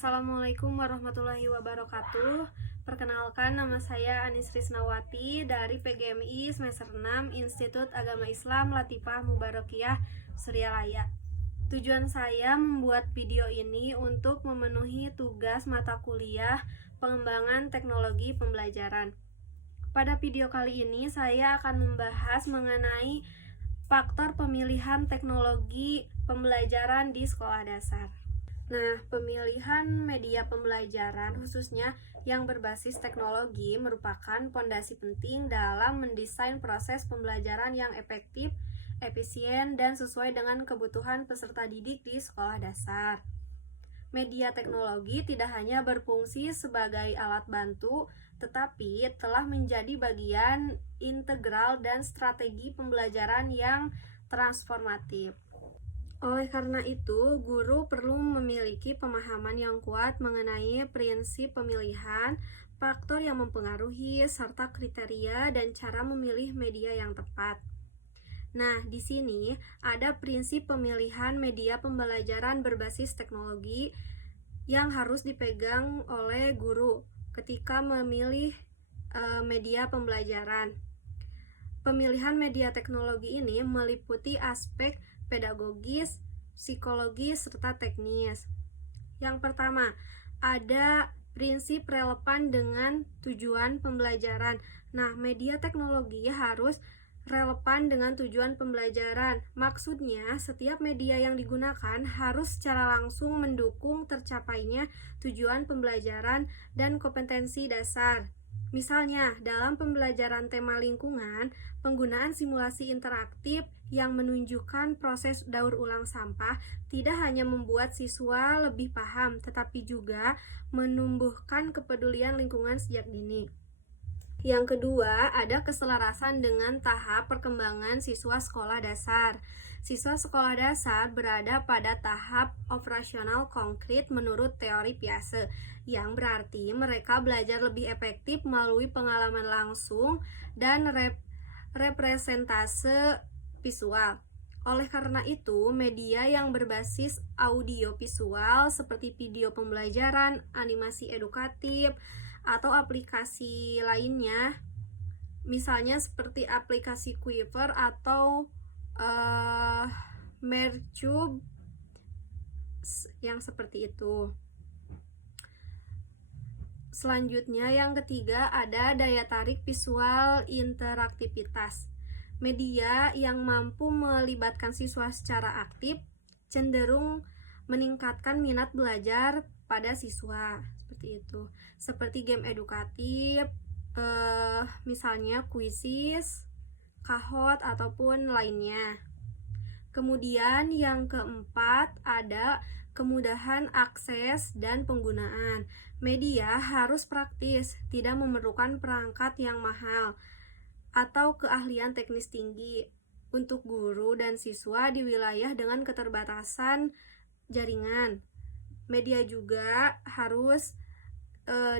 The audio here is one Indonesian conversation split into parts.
Assalamualaikum warahmatullahi wabarakatuh. Perkenalkan, nama saya Anis Risnawati dari PGMI semester 6 Institut Agama Islam Latifah Mubarakiyah Suryalaya. Tujuan saya membuat video ini untuk memenuhi tugas mata kuliah pengembangan teknologi pembelajaran. Pada video kali ini saya akan membahas mengenai faktor pemilihan teknologi pembelajaran di sekolah dasar. Nah, pemilihan media pembelajaran khususnya yang berbasis teknologi merupakan fondasi penting dalam mendesain proses pembelajaran yang efektif, efisien, dan sesuai dengan kebutuhan peserta didik di sekolah dasar. Media teknologi tidak hanya berfungsi sebagai alat bantu, tetapi telah menjadi bagian integral dan strategi pembelajaran yang transformatif. Oleh karena itu, guru perlu memiliki pemahaman yang kuat mengenai prinsip pemilihan, faktor yang mempengaruhi, serta kriteria dan cara memilih media yang tepat. Nah, di sini ada prinsip pemilihan media pembelajaran berbasis teknologi yang harus dipegang oleh guru ketika memilih media pembelajaran. Pemilihan media teknologi ini meliputi aspek pedagogis, psikologis, serta teknis. Yang pertama, ada prinsip relevan dengan tujuan pembelajaran. Nah, media teknologi harus relevan dengan tujuan pembelajaran. Maksudnya, setiap media yang digunakan harus secara langsung mendukung tercapainya tujuan pembelajaran dan kompetensi dasar. Misalnya, dalam pembelajaran tema lingkungan, penggunaan simulasi interaktif yang menunjukkan proses daur ulang sampah tidak hanya membuat siswa lebih paham, tetapi juga menumbuhkan kepedulian lingkungan sejak dini. Yang kedua, ada keselarasan dengan tahap perkembangan siswa sekolah dasar. Siswa sekolah dasar berada pada tahap operasional konkret menurut teori Piaget, yang berarti mereka belajar lebih efektif melalui pengalaman langsung dan representase visual. Oleh karena itu, media yang berbasis audio-visual seperti video pembelajaran, animasi edukatif, atau aplikasi lainnya, misalnya seperti aplikasi Quiver atau Mercube, yang seperti itu. Selanjutnya, yang ketiga, ada daya tarik visual interaktivitas. Media yang mampu melibatkan siswa secara aktif cenderung meningkatkan minat belajar pada siswa, seperti itu. Seperti game edukatif, misalnya kuisis, Kahoot, ataupun lainnya. Kemudian yang keempat, ada kemudahan akses dan penggunaan. Media harus praktis, tidak memerlukan perangkat yang mahal atau keahlian teknis tinggi untuk guru dan siswa di wilayah dengan keterbatasan jaringan. Media juga harus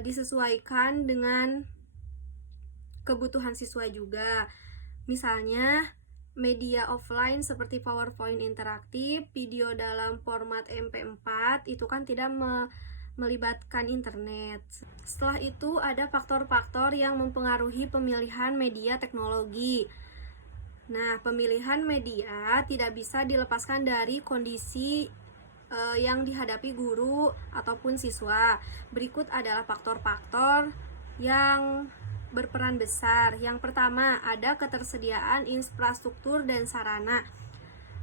disesuaikan dengan kebutuhan siswa juga. Misalnya, media offline seperti PowerPoint interaktif, video dalam format MP4 itu kan tidak melibatkan internet. Setelah itu ada faktor-faktor yang mempengaruhi pemilihan media teknologi. Nah, pemilihan media tidak bisa dilepaskan dari kondisi yang dihadapi guru ataupun siswa. Berikut adalah faktor-faktor yang berperan besar. Yang pertama, ada ketersediaan infrastruktur dan sarana.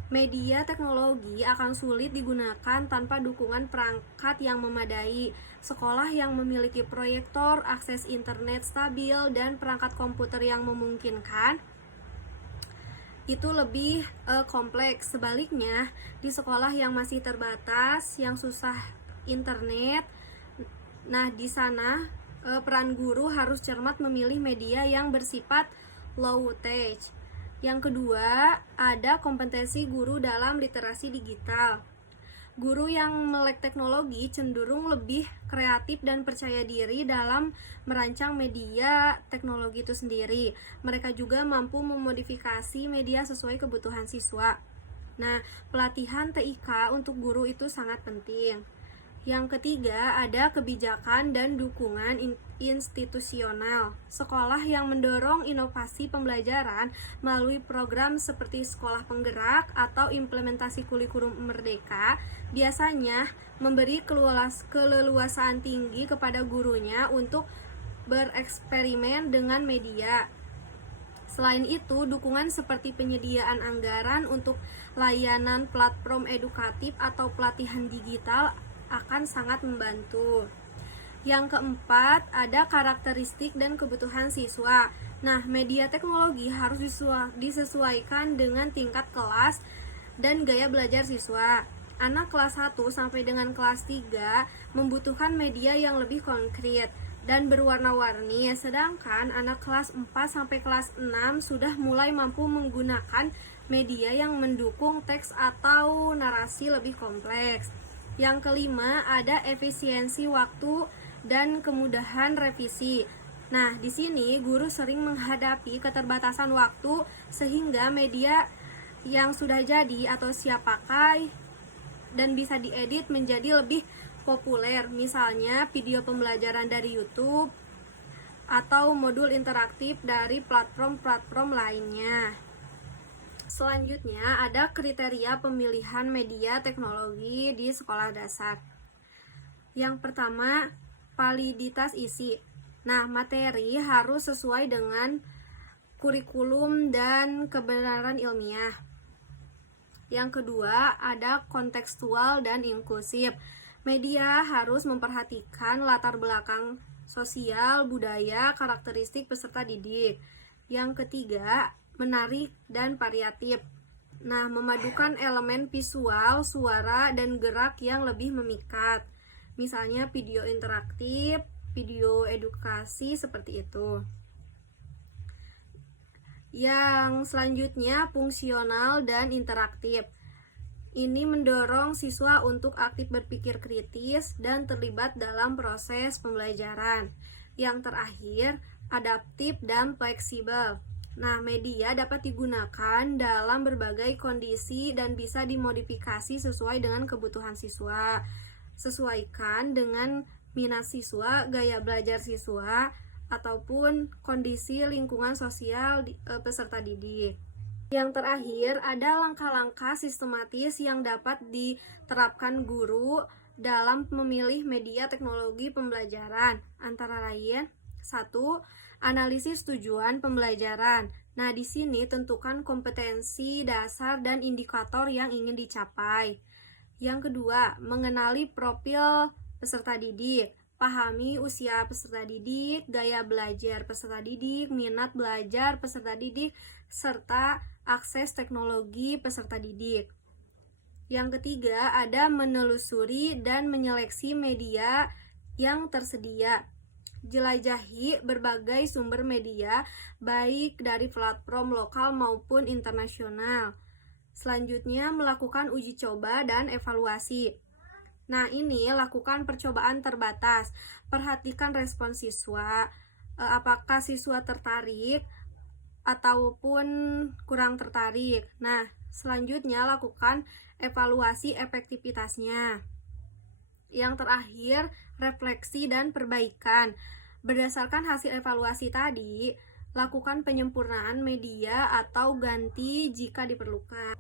Media teknologi akan sulit digunakan tanpa dukungan perangkat yang memadai. Sekolah yang memiliki proyektor, akses internet stabil, dan perangkat komputer yang memungkinkan itu lebih kompleks. Sebaliknya, di sekolah yang masih terbatas, yang susah internet, nah di sana peran guru harus cermat memilih media yang bersifat low tech. Yang kedua, ada kompetensi guru dalam literasi digital. Guru yang melek teknologi cenderung lebih kreatif dan percaya diri dalam merancang media teknologi itu sendiri. Mereka juga mampu memodifikasi media sesuai kebutuhan siswa. Nah, pelatihan TIK untuk guru itu sangat penting. Yang ketiga, ada kebijakan dan dukungan institusional. Sekolah yang mendorong inovasi pembelajaran melalui program seperti sekolah penggerak atau implementasi kurikulum merdeka biasanya memberi keleluasaan tinggi kepada gurunya untuk bereksperimen dengan media. Selain itu, dukungan seperti penyediaan anggaran untuk layanan platform edukatif atau pelatihan digital akan sangat membantu. Yang keempat, ada karakteristik dan kebutuhan siswa. Nah, media teknologi harus disesuaikan dengan tingkat kelas dan gaya belajar siswa. Anak kelas 1 sampai dengan kelas 3 membutuhkan media yang lebih konkret dan berwarna-warni, sedangkan anak kelas 4 sampai kelas 6 sudah mulai mampu menggunakan media yang mendukung teks atau narasi lebih kompleks. Yang kelima, ada efisiensi waktu dan kemudahan revisi. Nah, di sini guru sering menghadapi keterbatasan waktu sehingga media yang sudah jadi atau siap pakai dan bisa diedit menjadi lebih populer, misalnya video pembelajaran dari YouTube atau modul interaktif dari platform-platform lainnya. Selanjutnya, ada kriteria pemilihan media teknologi di sekolah dasar. Yang pertama, validitas isi. Nah, materi harus sesuai dengan kurikulum dan kebenaran ilmiah. Yang kedua, ada kontekstual dan inklusif. Media harus memperhatikan latar belakang sosial, budaya, karakteristik peserta didik. Yang ketiga, menarik dan variatif. Nah, memadukan elemen visual, suara, dan gerak yang lebih memikat. Misalnya video interaktif, video edukasi seperti itu. Yang selanjutnya, fungsional dan interaktif. Ini mendorong siswa untuk aktif berpikir kritis dan terlibat dalam proses pembelajaran. Yang terakhir, adaptif dan fleksibel. Nah, media dapat digunakan dalam berbagai kondisi dan bisa dimodifikasi sesuai dengan kebutuhan siswa. Sesuaikan dengan minat siswa, gaya belajar siswa, ataupun kondisi lingkungan sosial peserta didik. Yang terakhir, ada langkah-langkah sistematis yang dapat diterapkan guru dalam memilih media teknologi pembelajaran. Antara lain, 1. Analisis tujuan pembelajaran. Nah, di sini tentukan kompetensi dasar dan indikator yang ingin dicapai. Yang kedua, mengenali profil peserta didik. Pahami usia peserta didik, gaya belajar peserta didik, minat belajar peserta didik, serta akses teknologi peserta didik. Yang ketiga, ada menelusuri dan menyeleksi media yang tersedia. Jelajahi berbagai sumber media, baik dari platform lokal maupun internasional. Selanjutnya, melakukan uji coba dan evaluasi. Nah, ini lakukan percobaan terbatas. Perhatikan respon siswa, apakah siswa tertarik ataupun kurang tertarik. Nah, selanjutnya lakukan evaluasi efektivitasnya. Yang terakhir, refleksi dan perbaikan. Berdasarkan hasil evaluasi tadi, lakukan penyempurnaan media atau ganti jika diperlukan.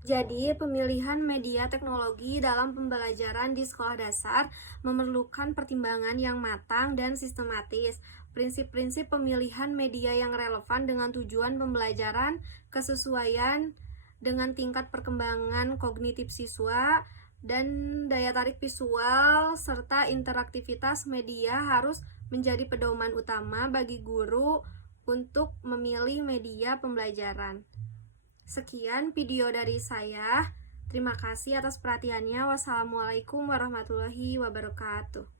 Jadi, pemilihan media teknologi dalam pembelajaran di sekolah dasar memerlukan pertimbangan yang matang dan sistematis. Prinsip-prinsip pemilihan media yang relevan dengan tujuan pembelajaran, kesesuaian dengan tingkat perkembangan kognitif siswa, dan daya tarik visual, serta interaktivitas media harus menjadi pedoman utama bagi guru untuk memilih media pembelajaran. Sekian video dari saya. Terima kasih atas perhatiannya. Wassalamualaikum warahmatullahi wabarakatuh.